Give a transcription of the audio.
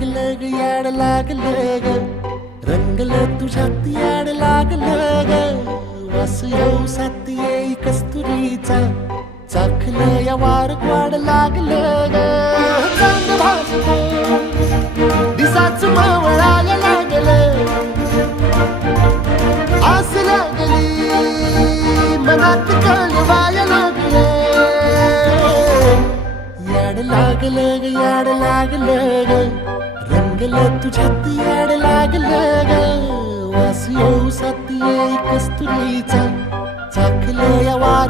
लागलं ग याड लागलं ग रंगलं तुझ्यात याड लागलं ग वास येऊ सात येई कस्तुरीचा चाखलं या वार वाड लागलं ग चांग भासतो दिसाच मावळायला लागलं आस लागली मनात कळवायला लागलं याड लागलं ग याड लागलं ग रंगलं तुझ्यात याड लागलं ग वास येऊ सात येई कस्तुरीचा चाखलं या वार